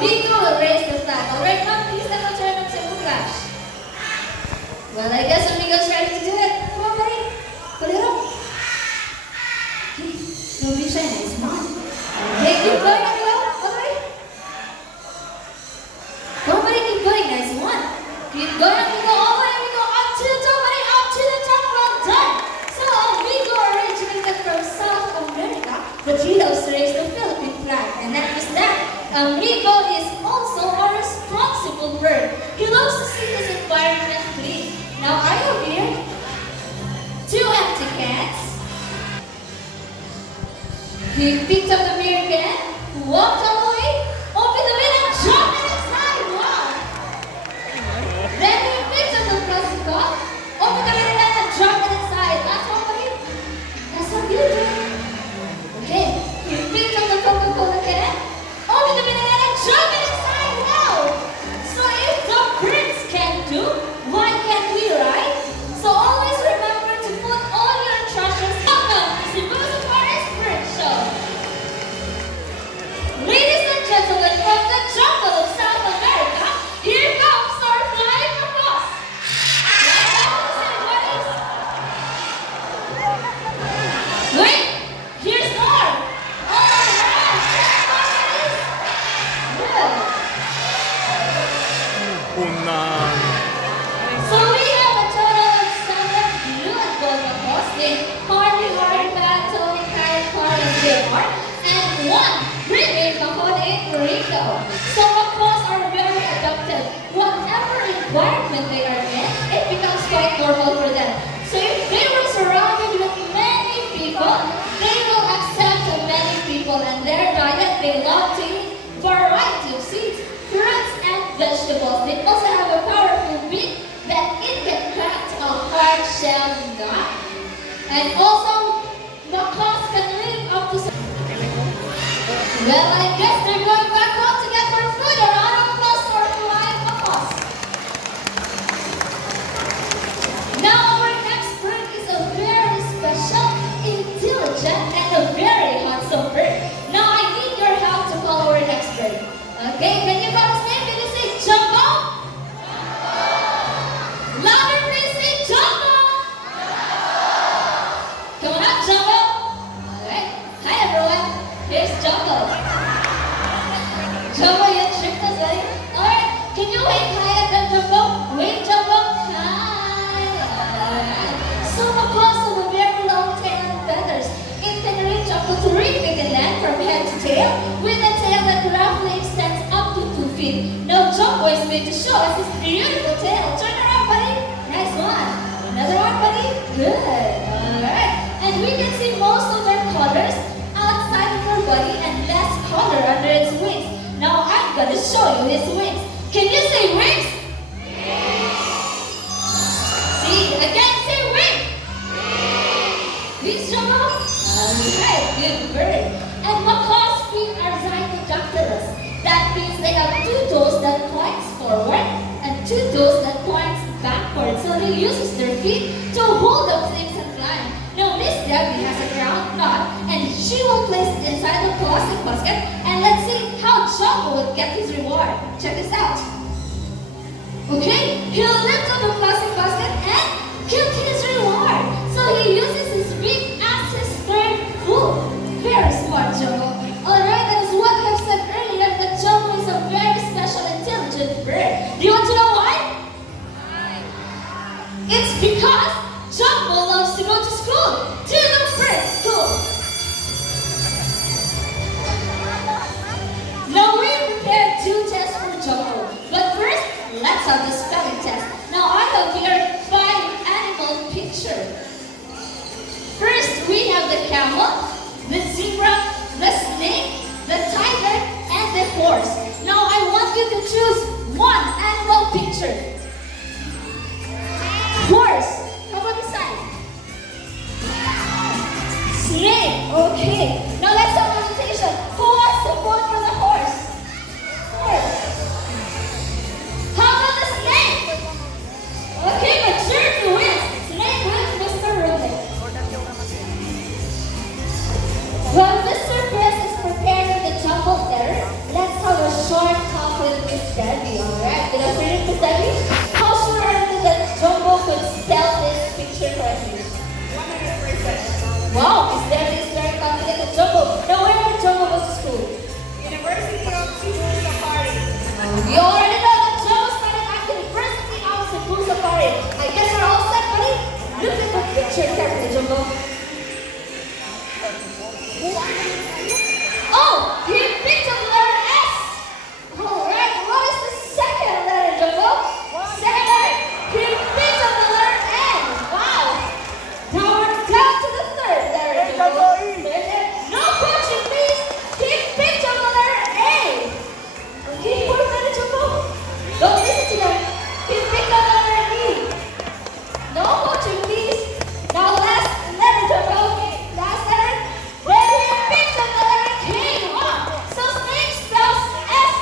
Amigo will raise the flag. Alright, ma'am, please let me turn on cebu flash. Well, I guess Amigo's ready to do it. Come on, buddy. Put it up. Okay, don't be shy, nice mom. Okay, keep going, Amigo. All the way. Come on, buddy, keep going, nice one. Keep going, Amigo, all the way, Amigo. Up to the top, buddy, up to the top. Well done. So, Amigo originated from South America, but he loves to raise the Philippine flag. And that is that. Amigo is also a responsible bird. He loves to see his environment clean. Now I have here 2 empty cans. He picked up the beer can, walked all the way, opened the lid and dropped it inside. Wow! Then he picked up the plastic cup, opened the lid again and dropped it inside. That's what we did. That's what you do. Okay, he picked up the Coca-Cola can, open the bin again and drop it inside. Wow! So if the birds can do, why can't we, right? So always remember to put all your treasures. Welcome to Cebu's Forest Bird Show. Ladies and gentlemen, from the jungle of South America, here comes our flying across. Wait, here's more. So we have a total of 7 blue and gold macaws named Hardy, Hardback, Tony, Karen, Carl, and J.R. and 1 green macaw named Rico. So macaws are very adaptive. Whatever environment they are in, it becomes quite normal for them. So if they were surrounded with many people, they will accept many people, and their diet, they love to eat variety of seeds, fruits, and vegetables. They also have a powerful beak that it can crack a hard shell nut. And also, macaws can live up to well, I guess they're going back home to get more food. A round of applause for flying macaws. Now our next bird is a very special, intelligent, and a very handsome bird. Now I need your help to follow our next bird. Okay, can you call his name? Can you say Jumbo? Louder, please say Jumbo! Come on up, Jumbo! Alright, hi everyone, here's Jumbo. Jumbo, you tricked us, buddy. Alright, can you wave hi at them, Jumbo? Wave, Jumbo. Hi! Alright. So macaws have a very long tail and feathers. It can reach up to 3 feet in length from head to tail, with a tail that roughly extends up to 2 feet. Now Jumbo is made to show us his beautiful tail. Turn around, buddy. Nice one. Another one, buddy. Good. Alright. And we can see most of their colors outside of their body and less color under its wings. Now I'm going to show you his wings. Can you say wings? See, again, say wings. Wings, Jumbo. Alright, good bird. And macaws' feet are zygodactylous. That means they have 2 toes that points forward and 2 toes that points backward. So they use their feet to hold up things and fly. Now Miss Debbie has a ground knot and she will place it inside the plastic basket, and let's see how Jumbo will get his reward. Check this out. Okay, he'll lift up the plastic basket and get his reward. So he uses his beak as his third food. Very smart, Jumbo. Alright, that is what I've said earlier, that Jumbo is a very special, intelligent bird. Do you want to know why? It's because Jumbo loves to go to school, to the bird school. Now we prepared 2 tests for Jumbo, but first, let's have the spelling test. Now I have here 5 animal pictures. First, we have the camel, the zebra, the snake, the tiger, and the horse. Now I want you to choose 1 animal picture. Horse. How about this side? Snake. Okay. Now let's have a rotation. Who wants to vote for the horse? Horse. How about the snake? Okay, majority wins. Snake wins, Mr. Rubin. Well, Mr. Press is preparing the jumbled letter. Let's have a short Oh, he picked up the letter S. Alright, what is the second letter, Jumbo? Second letter, he picked up the letter N. Wow. Now we're down to the third letter, Jumbo. No coaching, please. He picked up the letter A. Okay, fourth letter, Jumbo. Don't listen to them. He picked up the letter E. No coaching, please. Now last letter, Jumbo. Last letter. Then he picked up the letter K. Wow. So snake spells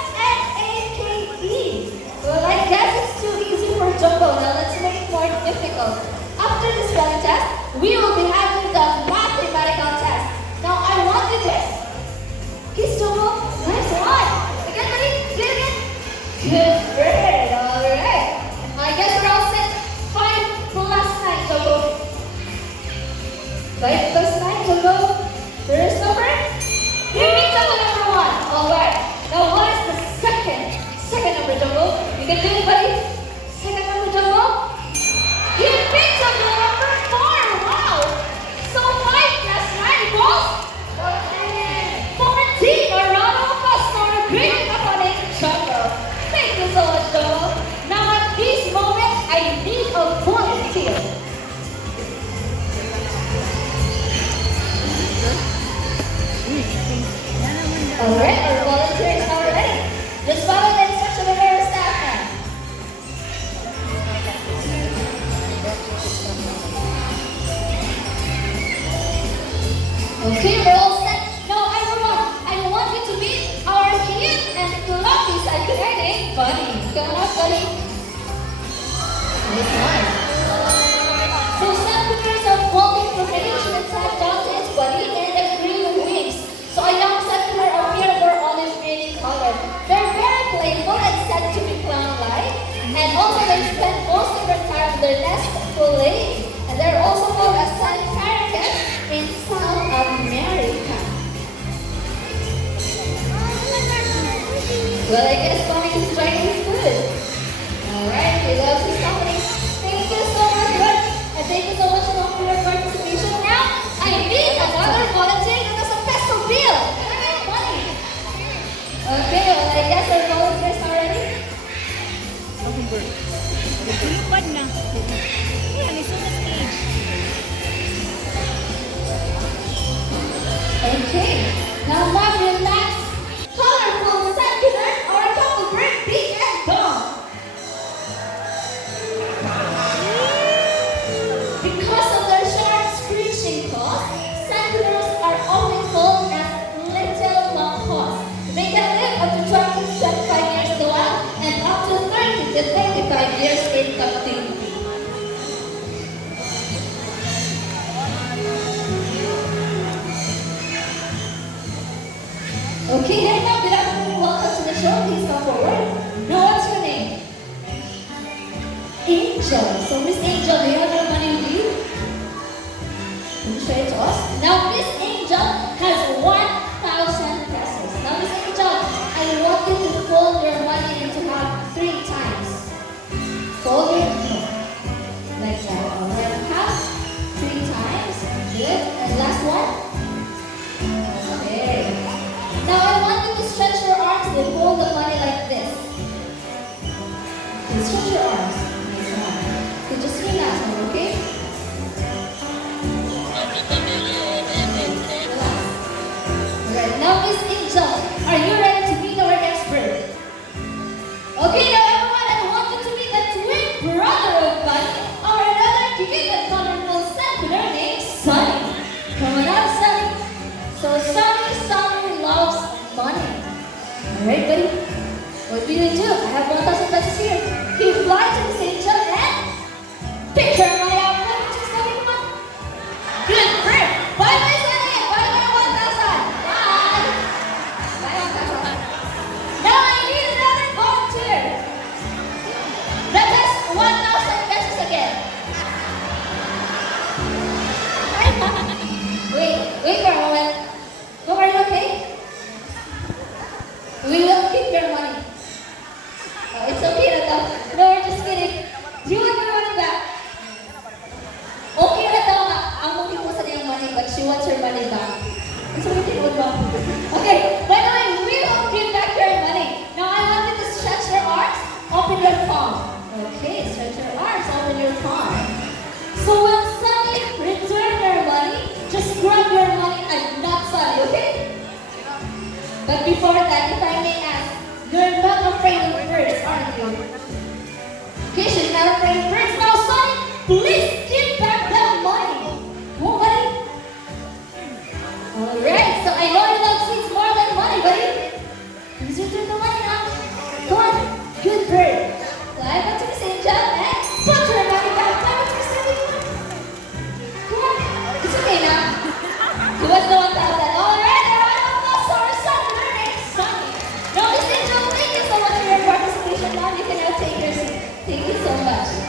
S-N-A-K-E. Well, I guess it's too easy for Jumbo. Now let's make it more difficult. After the spelling test, we will be having the mathematical test. Now I want you to kiss Jumbo. Nice one. Again, buddy. Do it again. Good. Great. All right. I guess we're all set. 5 plus 9, Jumbo. 5 plus 9, Jumbo. First number. You picked up the number 1. All right. Now what is the second number, Jumbo? You can do it, buddy. Second number, Jumbo. You picked up the number 4. Wow. So 5 plus 9 equals 14. A round of applause for a great opponent, Jumbo. Thank you so much, Jumbo. Now at this moment, I need a volunteer. Alright, our volunteers are ready. Just follow the instruction of our staff now. Okay, we're all set. Now everyone, I want you to meet our cute and fluffy sidekick named Bunny. Come on, Bunny. Nice one. So sandwiches are walking from age and sat down to its body and agree with wings. So a young settler appeared for olive green color. They're very playful and said to be clown-like. And also they spend most of their time in their nest playing. And they're also called as sun parakeets in South America. Well, I guess Mommy is trying his food. Alright, he loves his company. Thank you so much, Bud. And thank you so much Mom, for your participation. Now, I need another volunteer that has a pesto bill. Money. Okay, well, I guess our volunteers are ready. Lupad na. Ayan, isa na stage. Okay, now Mom, relax. Colorful secular or a couple break big and gone. Because of their sharp screeching claws, sandpillars are often called as little macaws. They can live up to 20 to 25 years in the wild and up to 30 to 35 years in captivity. Okay, then now, good afternoon. Welcome to the show. Please come forward. Now, what's your name? Angel. So, Miss Angel, do you have your money with you? Can you show it to us? Now, Miss Angel has 1,000 pesos. Now, Miss Angel, I want you to fold your money into half 3 times. Fold it like that. All right, half 3 times. Good. And last one. Okay. Now I want you to stretch your arms and hold the money like this. Okay, stretch your arms. Nice one. Okay, just relax now, okay? Relax. Alright, now Miss Angel, are you ready to meet our expert? Okay, now everyone, I want you to meet the twin brother of Bunny, or another cute and colorful settler named Sunny. Come on up, Sunny. So Sunny loves money. Alright, buddy. What will you do? I have 1,000 pesos here. He flies to Miss Angel and pick her money out. Just go in one. Good, great. Bye-bye, Sunny. Bye-bye, 1,000. Bye. Bye, 1,000. Now I need another volunteer. That has 1,000 pesos again. Wait for a moment. Mom, are you okay? We will keep your money. Oh, it's okay, Nata. No, we're just kidding. Okay, by the way, we will give back your money. Now I want you to stretch your arms, open your palm. Okay, stretch your arms, open your palm. So when Sunny return your money, just grab your money and not Sunny, okay? But before that, if I may ask, you're not afraid of birds, aren't you? Okay, she's not afraid of birds. Now, Sunny, please give back that money. Come on, buddy. Alright, so I know you love seeds more than money, buddy. Please return the money.